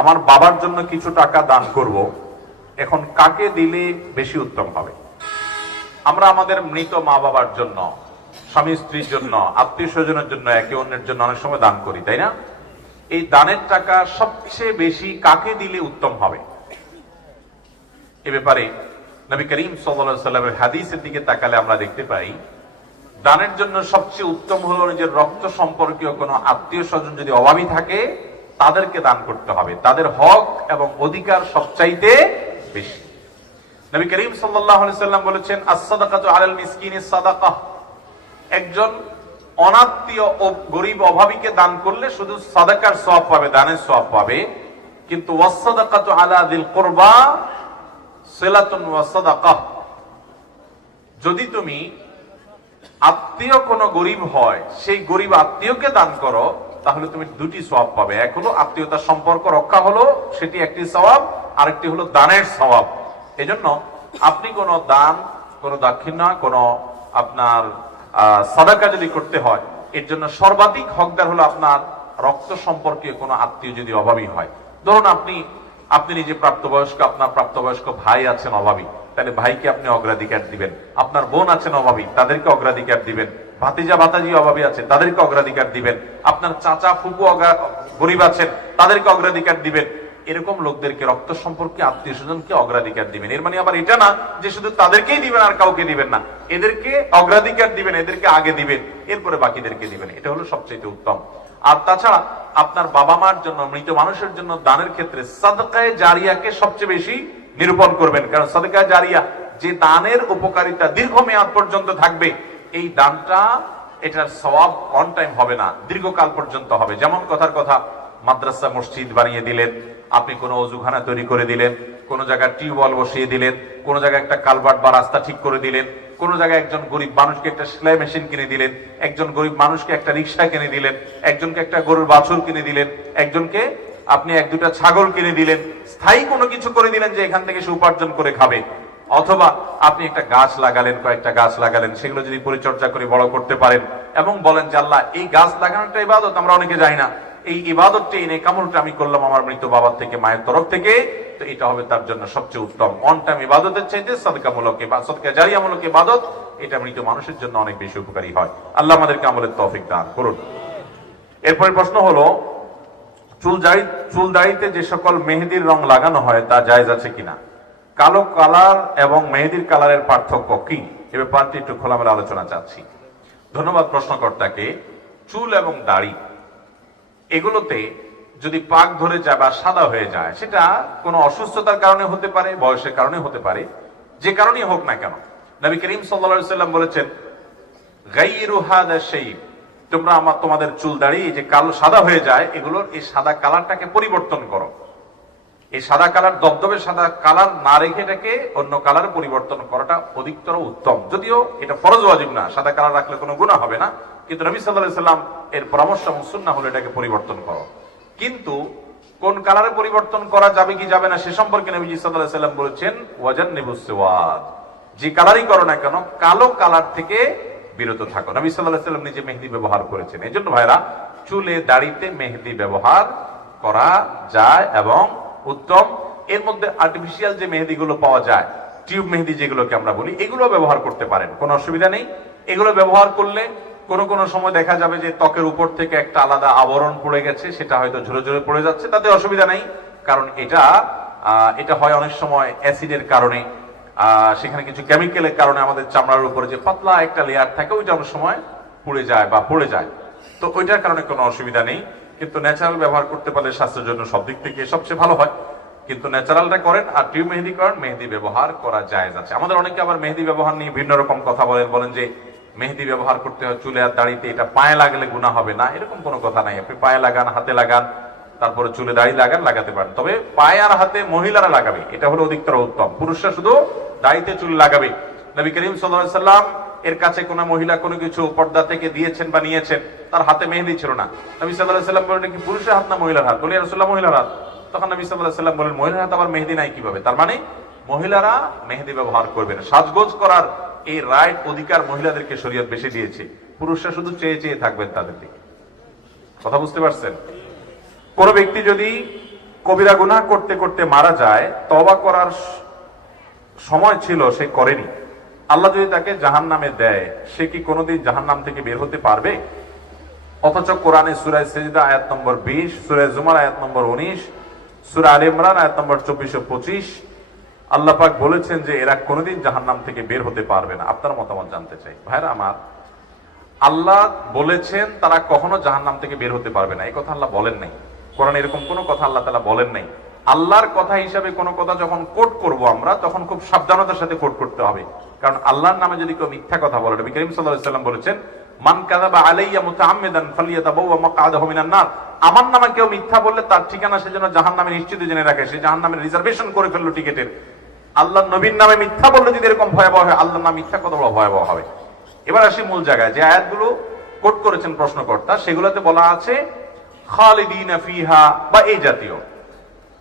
আমার বাবার জন্য কিছু টাকা দান করব। এখন কাকে দিলে বেশি উত্তম হবে আমরা আমাদের মৃত মা বাবার জন্য, স্বামী স্ত্রীর জন্য, আত্মীয় স্বজনের জন্য, একে অন্যের জন্য অনেক সময় দান করি, তাই না? এই দানের টাকা সবচেয়ে বেশি কাকে দিলে উত্তম হবে? এ ব্যাপারে নবী করিম সাল্লামের হাদিসের দিকে তাকালে আমরা দেখতে পাই, দানের জন্য সবচেয়ে উত্তম হলো নিজের রক্ত সম্পর্কীয় কোনো আত্মীয় স্বজন যদি অভাবী থাকে তাদেরকে দান করতে হবে। তাদের হক এবং অধিকার সবচাইতে বেশি। নবী করিম আলাইহি সাল্লাম বলেছেন as-সাদাকাতু আলাল একজন অনাত্মীয় ও গরিব অভাবীকে দান করলে শুধু সাদাকার সওয়াব পাবে, দানের সওয়াব পাবে। কিন্তু ওয়াস-সাদাকাতু আলা যিল কুরবা, সিলাতুন ওয়া সাদাকাহ যদি তুমি আত্মীয় কোনো গরিব হয়, সেই গরিব আত্মীয়কে দান করো তাহলে তুমি দুটি সওয়াব পাবে। এক হলো আত্মীয়তার সম্পর্ক রক্ষা হলো, সেটি একটি সওয়াব, আরেকটি হলো দানের সওয়াব। এজন্য আপনি কোনো দান, কোনো দাক্ষিণা কোনো আপনার সাদাকা যদি করতে হয়, এর জন্য সর্বাধিক হকদার হলো আপনার রক্ত সম্পর্কে কোনো আত্মীয় যদি অভাবী হয়। ধরুন আপনি আপনি নিজে প্রাপ্তবয়স্ক, আপনার প্রাপ্তবয়স্ক ভাই আছেন অভাবী। তাহলে ভাইকে আপনি অগ্রাধিকার দিবেন। আপনার বোন আছেন অভাবী, তাদেরকে অগ্রাধিকার দিবেন। ভাতিজা ভাতাজি অভাবী আছে তাদেরকে অগ্রাধিকার দিবেন। আপনার চাচা অগ্রা- গরিব আছেন, তাদেরকে অগ্রাধিকার দিবেন। এরকম লোকদেরকে, রক্ত সম্পর্কে আত্মীয় স্বজনকে অগ্রাধিকার দিবেন। এর মানে আবার এটা না যে শুধু তাদেরকেই দিবেন আর কাউকে দিবেন না। এদেরকে অগ্রাধিকার দিবেন, এদেরকে আগে দিবেন, এরপরে বাকিদেরকে দিবেন। এটা হলো সবচেয়ে উত্তম। আর তাছাড়া আপনার বাবা মার জন্য, মৃত মানুষের জন্য দানের ক্ষেত্রে সাদকায়ে জারিয়াকে সবচেয়ে বেশি নিরূপণ করবেন। কারণ সাদকায়ে জারিয়া যে দানের উপকারিতা দীর্ঘমেয়াদ পর্যন্ত থাকবে এই দানটা, এটার সওয়াব অন টাইম হবে না, দীর্ঘকাল পর্যন্ত হবে। যেমন কথার কথা, মাদ্রাসা মসজিদ বানিয়ে দিলেন, আপনি কোনো অজুখানা তৈরি করে দিলেন, কোন জায়গায় টিউবওয়েল বসিয়ে দিলেন, কোন জায়গায় একটা কালভার্ট বা রাস্তা ঠিক করে দিলেন, কোন জায়গায় একজন গরিব মানুষকে একটা সেলাই মেশিন কিনে দিলেন, একজন গরিব মানুষকে একটা রিক্সা কিনে দিলেন, একজনকে একটা গরুর বাছুর কিনে দিলেন, একজনকে আপনি এক দুটা ছাগল কিনে দিলেন, স্থায়ী কোনো কিছু করে দিলেন যে এখান থেকে সে উপার্জন করে খাবে। অথবা আপনি একটা গাছ লাগালেন, কয়েকটা গাছ লাগালেন, সেগুলো যদি পরিচর্যা করে বড় করতে পারেন এবং বলেন যে, আল্লাহ, এই গাছ লাগানোটা ইবাদত, আমরা অনেকে যাই না। এই ইবাদতটি, এই নেকামলটা আমি করলাম আমার মৃত বাবার থেকে, মায়ের তরফ থেকে, তো এটা হবে তার জন্য সবচেয়ে উত্তম। অন টাইম ইবাদতের চাইতে সদকামূলক সদকা জারিয়ামূলক ইবাদত, এটা মৃত মানুষের জন্য অনেক বেশি উপকারী হয়। আল্লাহ আমাদেরকে আমলের তৌফিক দান করুন। এরপরে প্রশ্ন হলো, চুল চুল দাড়িতে যে সকল মেহেদির রং লাগানো হয়, তা জায়েজ আছে কিনা? কালো কালার এবং মেহেদির কালারের পার্থক্য কি? এ ব্যাপারটি একটু খোলামেলা আলোচনা চাচ্ছি। ধন্যবাদ প্রশ্নকর্তাকে। চুল এবং দাড়ি, এগুলোতে যদি পাক ধরে যায় বা সাদা হয়ে যায়, সেটা কোনো অসুস্থতার কারণে হতে পারে, বয়সের কারণে হতে পারে, যে কারণেই হোক না কেন। নবী করিম সাল্লা সাল্লাম বলেছেন তোমরা আমার তোমাদের চুল দাড়ি, এই যে কালো সাদা হয়ে যায়, এগুলোর এই সাদা কালারটাকে পরিবর্তন করো। এই সাদা কালার দবদবে সাদা কালার না রেখে এটাকে অন্য কালারে পরিবর্তন করাটা অধিকতর উত্তম। যদিও এটা ফরজ ওয়াজিব না, সাদা কালার রাখলে কোনো গুণা হবে না, কিন্তু নবী সাল্লাহ এর পরামর্শ এবং সুন্না হলে এটাকে পরিবর্তন করো। কিন্তু কোন কালারে পরিবর্তন করা যাবে কি যাবে না, সে সম্পর্কে নবীজি সাল্লাহ সাল্লাম বলেছেন ওয়াজান নেবুসেওয়াদ যে কালারই করো না কেন, কালো কালার থেকে বিরত থাকো। নবী সাল্লাহ সাল্লাম নিজে মেহেদি ব্যবহার করেছেন। এই জন্য ভাইরা চুলে দাড়িতে মেহেদি ব্যবহার করা যায় এবং উত্তম। এর মধ্যে আর্টিফিশিয়াল যে মেহেদিগুলো পাওয়া যায় টিউব মেহেদি যেগুলোকে আমরা বলি এগুলো ব্যবহার করতে পারেন, কোনো অসুবিধা নেই। এগুলো ব্যবহার করলে কোনো কোনো সময় দেখা যাবে যে ত্বকের উপর থেকে একটা আলাদা আবরণ পড়ে গেছে, সেটা হয়তো ঝরে ঝরে পড়ে যাচ্ছে, তাতে অসুবিধা নেই। কারণ এটা এটা হয় অনেক সময় অ্যাসিডের কারণে। সেখানে কিছু কেমিক্যালের কারণে আমাদের চামড়ার উপরে যে পাতলা একটা লেয়ার থাকে, ওইটা অনেক সময় পুড়ে যায় বা পড়ে যায়। তো ওইটার কারণে কোনো অসুবিধা নেই। কিন্তু ন্যাচারাল ব্যবহার করতে পারলে স্বাস্থ্যের জন্য সব দিক থেকে সবচেয়ে ভালো হয়। কিন্তু ন্যাচারালটা করেন আর টিউব মেহেদি করেন, মেহেদি ব্যবহার করা যায় আছে আমাদের অনেকে আবার মেহেদি ব্যবহার নিয়ে ভিন্ন রকম কথা বলেন বলেন যে মেহেদি ব্যবহার করতে হয় চুলে আর দাড়িতে, এটা পায়ে লাগলে গুণা হবে না, এরকম কোনো কথা নাই। আপনি পায়ে লাগান, হাতে লাগান, তারপরে চুলে দাড়ি লাগান, লাগাতে পারেন। তবে পায়ে আর হাতে মহিলারা লাগাবে, এটা হলো অধিকতর উত্তম। পুরুষরা শুধু দাড়িতে চুল লাগাবে। নবী করিম সাল্লাম এর কাছে কোনো মহিলা কোনো কিছু পর্দা থেকে দিয়েছেন বা নিয়েছেন, তার হাতে মেহেদি ছিল না। নবী সাল্লাহ সাল্লাম বলেন কি, পুরুষের হাত না মহিলার হাত? বলি রসুল্লাহ মহিলার হাত। তখন নবী সাল্লাহ সাল্লাম বলেন মহিলার হাত আবার মেহেদি নাই কীভাবে? তার মানে মহিলারা মেহেদি ব্যবহার করবেন সাজগোজ করার এই রাইট অধিকার মহিলাদেরকে শরীয়ত বেশি দিয়েছে। পুরুষরা শুধু চেয়ে চেয়ে থাকবেন তাদের দিকে। কথা বুঝতে পারছেন? কোন ব্যক্তি যদি কবিরা গুনাহ করতে করতে মারা যায় তবা করার সময় ছিল, সে করেনি। আল্লাহ যদি তাকে জাহান নামে দেয়, সে কি কোনোদিন জাহান নাম থেকে বের হতে পারবে? অথচ কোরআনে সুরায় সেজদা আয়াত নম্বর বিশ সুরায় জুমার আয়াত নম্বর উনিশ, সুরা আল ইমরান আয়াত নম্বর চব্বিশ ও পঁচিশ, আল্লাহ পাক বলেছেন যে এরা কোনোদিন জাহান নাম থেকে বের হতে পারবে না। আপনার মতামত জানতে চাই। ভাইরা আমার, আল্লাহ বলেছেন তারা কখনো জাহান নাম থেকে বের হতে পারবে না। এই কথা আল্লাহ বলেন নাই। কোরআন এরকম কোনো কথা আল্লাহ তালা বলেন নাই। আল্লাহর কথা হিসাবে কোনো কথা যখন কোট করব আমরা, তখন খুব সাবধানতার সাথে কোট করতে হবে। কারণ আল্লাহর নামে যদি কেউ মিথ্যা কথা বলে, নবী করিম সাল্লাল্লাহু সাল্লাম বলেছেন, মান কাযাবা আলাইয়া মুতাআম্মিদান ফালিয়াতাবাওয়া মাকআদাহু মিনান নার। আমার নামে কেউ মিথ্যা বললে তার ঠিকানা সেজন্য জাহান্নামে নিশ্চিত জেনে রাখে, সে জাহান্নামের রিজার্ভেশন করে ফেলল টিকেটের। আল্লাহ নবীর নামে মিথ্যা বললে যদি এরকম ভয়াবহ হয়, আল্লাহর নাম মিথ্যা কত বড় ভয়াবহ হবে? এবার আসি মূল জায়গায়, যে আয়াতগুলো কোট করেছেন প্রশ্নকর্তা, সেগুলোতে বলা আছে, খালিদিনা ফিহা, বা এই জাতীয়।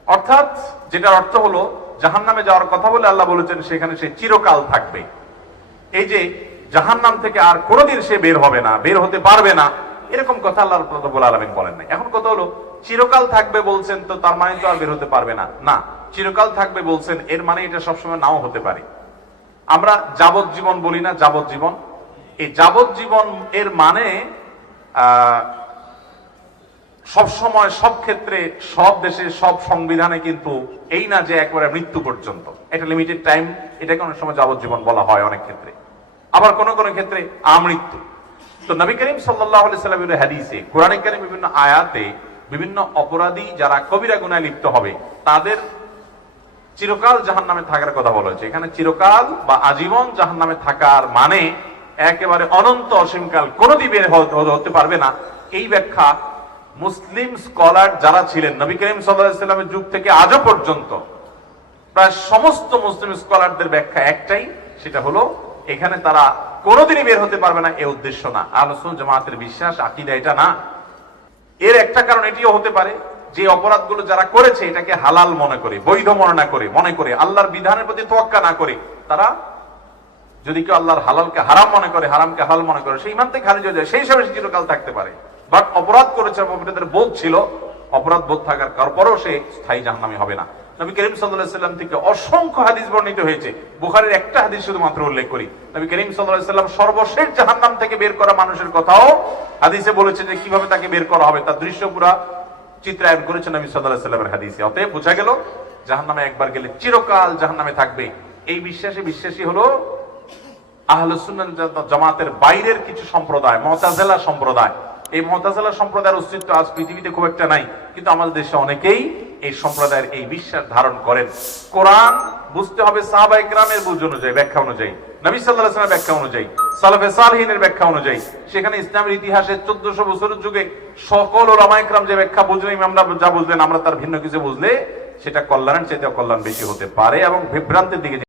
অর্থাৎ যেটার অর্থ হলো, জাহান্নামে যাওয়ার কথা বলে আল্লাহ বলেছেন, সেখানে সে চিরকাল থাকবে। এই যে জাহান্নাম থেকে আর কোনোদিন সে বের হবে না, বের হতে পারবে না, এরকম কথা আল্লাহ আলামিন বলেন না এখন কথা হলো, চিরকাল থাকবে বলছেন তো তার মানে তো আর বের হতে পারবে না। না, চিরকাল থাকবে বলছেন, এর মানে এটা সবসময় নাও হতে পারে। আমরা যাবজ্জীবন বলি না, যাবজ্জীবন। এই যাবজ্জীবন এর মানে সব সময় সব ক্ষেত্রে, সব দেশে, সব সংবিধানে কিন্তু এই না যে একবারে মৃত্যু পর্যন্ত। এটা লিমিটেড টাইম এটাকে অনেক সময় যাবজ্জীবন বলা হয় অনেক ক্ষেত্রে। আবার কোন কোন ক্ষেত্রে আমৃত্যু। তো নবী করিম সাল্লাহ সাল্লামের হাদিসে, কোরআন বিভিন্ন আয়াতে বিভিন্ন অপরাধী যারা কবিরা গুনায় লিপ্ত হবে, তাদের চিরকাল জাহান নামে থাকার কথা বলা হয়েছে। এখানে চিরকাল বা আজীবন জাহান নামে থাকার মানে একেবারে অনন্ত অসীমকাল কোনোদিন বের হতে পারবে না। এই ব্যাখ্যা মুসলিম স্কলার যারা ছিলেন, নবী করিম সাল্লামের যুগ থেকে আজও পর্যন্ত, প্রায় সমস্ত মুসলিম স্কলারদের ব্যাখ্যা একটাই, সেটা হলো, এখানে তারা কোনোদিনই বের হতে পারবে না, এ উদ্দেশ্য না। আলোচন জামাতের বিশ্বাস, আকিদা এটা না। এর একটা কারণ এটিও হতে পারে, যে অপরাধগুলো যারা করেছে, এটাকে হালাল মনে করে, বৈধ মনে না করে, মনে করে, আল্লাহর বিধানের প্রতি তোয়াক্কা না করে, তারা যদি কেউ আল্লাহর হালালকে হারাম মনে করে, হারামকে হালাল মনে করে, সেই থেকে খারিজ হয়ে যায়, সেই হিসাবে চিরকাল থাকতে পারে। বাট অপরাধ করেছে অপরাধের বোধ ছিল অপরাধ বোধ থাকার পরও সে স্থায়ী জাহান্নামী হবে না। নবী করিম সাল্লাম থেকে অসংখ্য হাদিস বর্ণিত হয়েছে। বুখারের একটা হাদিস শুধুমাত্র উল্লেখ করি। নবী করিম সাল্লাম সর্বশেষ জাহান্নাম থেকে বের করা মানুষের কথাও হাদিসে বলেছে যে কীভাবে তাকে বের করা হবে। তার দৃশ্য পুরা চিত্রায়ন করেছেন নবী সাল্লাহ সাল্লামের হাদিসে। অতএব বোঝা গেল, জাহান্নামে একবার গেলে চিরকাল জাহান্নামে থাকবে। এই বিশ্বাসে বিশ্বাসী হলো আহলুসুন্নাহ জামাতের বাইরের কিছু সম্প্রদায়, মতাজেলা সম্প্রদায়। এই মতাজেলা সম্প্রদায়ের অস্তিত্ব আজ পৃথিবীতে খুব একটা নাই, কিন্তু আমাদের দেশে অনেকেই এই সম্প্রদায়ের এই বিশ্বাস ধারণ করেন। কোরআন বুঝতে হবে সাহাবা ইকরামের বুঝ অনুযায়ী, ব্যাখ্যা অনুযায়ী। নবী সাল্লাহ সাল্লামের ব্যাখ্যা অনুযায়ী, সালাফে সালহিনের ব্যাখ্যা অনুযায়ী। সেখানে ইসলামের ইতিহাসে চোদ্দশো বছরের যুগে সকল ওলামা ইকরাম যে ব্যাখ্যা বুঝলেন আমরা যা বুঝলেন, আমরা তার ভিন্ন কিছু বুঝলে সেটা কল্যাণের চাইতে কল্যাণ বেশি হতে পারে এবং বিভ্রান্তের দিকে